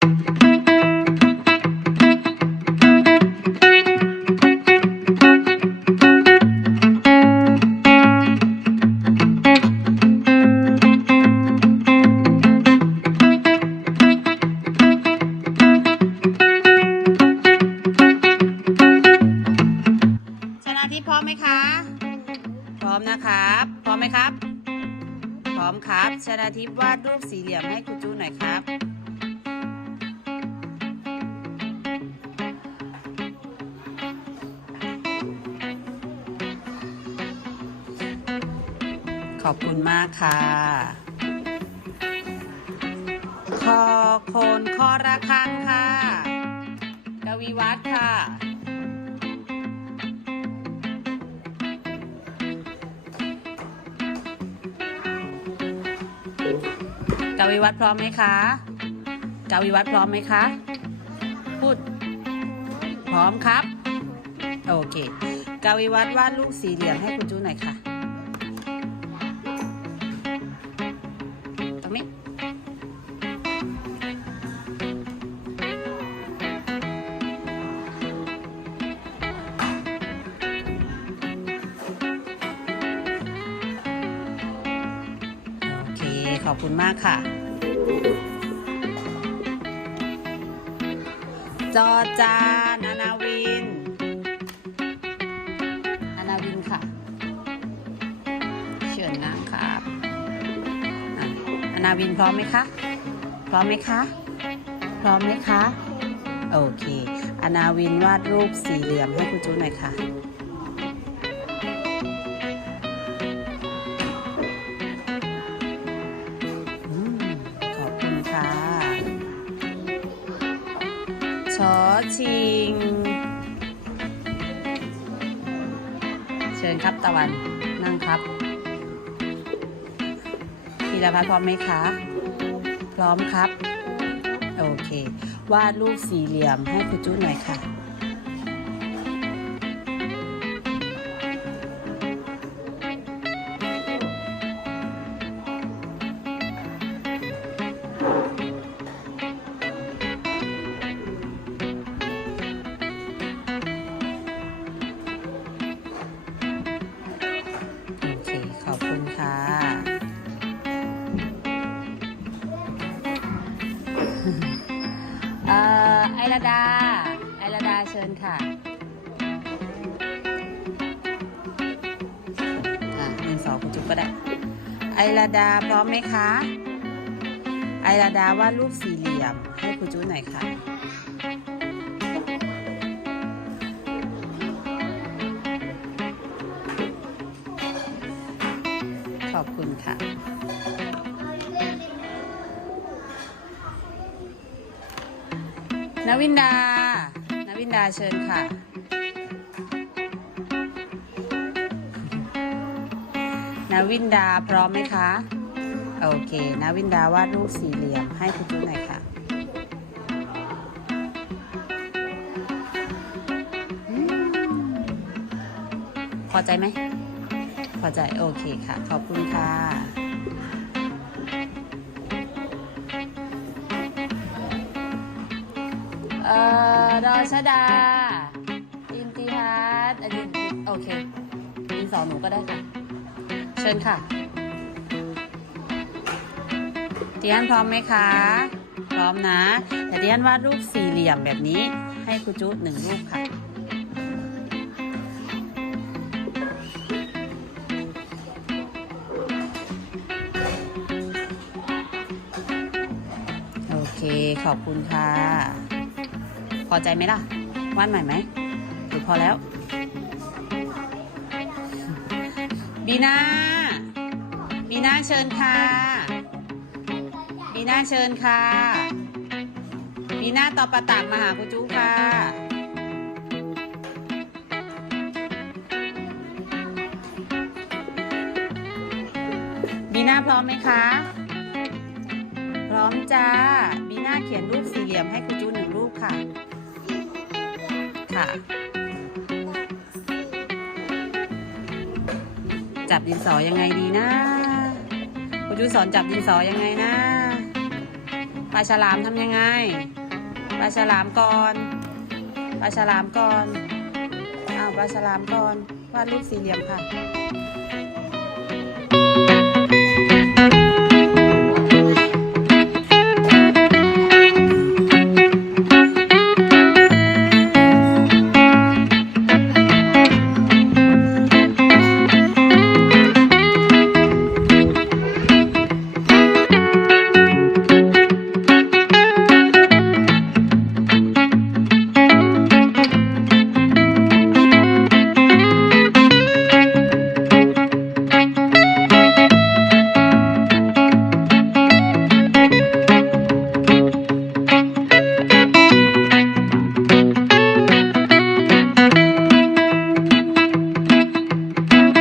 ชนะทิพย์พร้อมไหมคะ พร้อมนะครับ พร้อมไหมครับ พร้อมครับชนะทิพย์วาดรูปสี่เหลี่ยมให้คุณจูนหน่อยครับ ขอบคุณมากค่ะ คอโคนคอระคังค่ะ กวีวัฒน์ค่ะ กวีวัฒน์พร้อมไหมคะ กวีวัฒน์พร้อมไหมคะ พูด พร้อมครับ โอเค กวีวัฒน์วาดลูกสี่เหลี่ยมให้คุณจูหน่อยค่ะ อบคุณมากค่ะ จอจานอนาวินอนาวินค่ะ เชิญนะครับอะอนาวินพร้อมไหมคะ พร้อมไหมคะ พร้อมไหมคะ โอเค อนาวินวาดรูปสี่เหลี่ยมให้คุณจูนหน่อยค่ะ ชอชิง เชิญครับตะวันนั่งครับพีรพัฒน์พร้อมไหมคะ พร้อมครับ โอเค วาดรูปสี่เหลี่ยมให้คุณจุ้หน่อยค่ะ เอ่อไอราดา ไอราดาเชิญค่ะอะหนึ่งสองคุณจุ๊บก็ได้ ไอราดาพร้อมไหมคะ ไอราดาวาดรูปสี่เหลี่ยม ให้คุณจุ๊บหน่อยค่ะขอบคุณค่ะ นวินดา นวินดาเชิญค่ะ นวินดาพร้อมไหมคะ โอเคนวินดาวาดรูปสี่เหลี่ยมให้คุณจุ๊หน่อยค่ะพอใจไหม พอใจ โอเคค่ะ ขอบคุณค่ะ เอ่อดอชดา อินติพัฒน์อันนี้โอเคดินสอหนูก็ได้ค่ะ เชิญค่ะเตียนพร้อมไหมคะ พร้อมนะ แต่เตียนวาดรูปสี่เหลี่ยมแบบนี้ให้ครูจุหนึ่งรูปค่ะโอเค ขอบคุณค่ะ พอใจไหมล่ะวาดใหม่ไหมหรือพอแล้ว บีนาบีนาเชิญค่ะ บีนาเชิญค่ะ บีนาตอประตักมาหาคุณจูค่ะบีนาพร้อมไหมคะ พร้อมจ้าบีน่าเขียนรูปสี่เหลี่ยมให้คุณจูหนึ่งรูปค่ะ ค่ะ จับดินสอยังไงดีนะคุณจูสอนจับดินสอยังไงนะปลาฉลามทำยังไงปลาฉลามก่อนปลาฉลามก่อนอ้าวปลาฉลามก่อนวาดรูปสี่เหลี่ยมค่ะ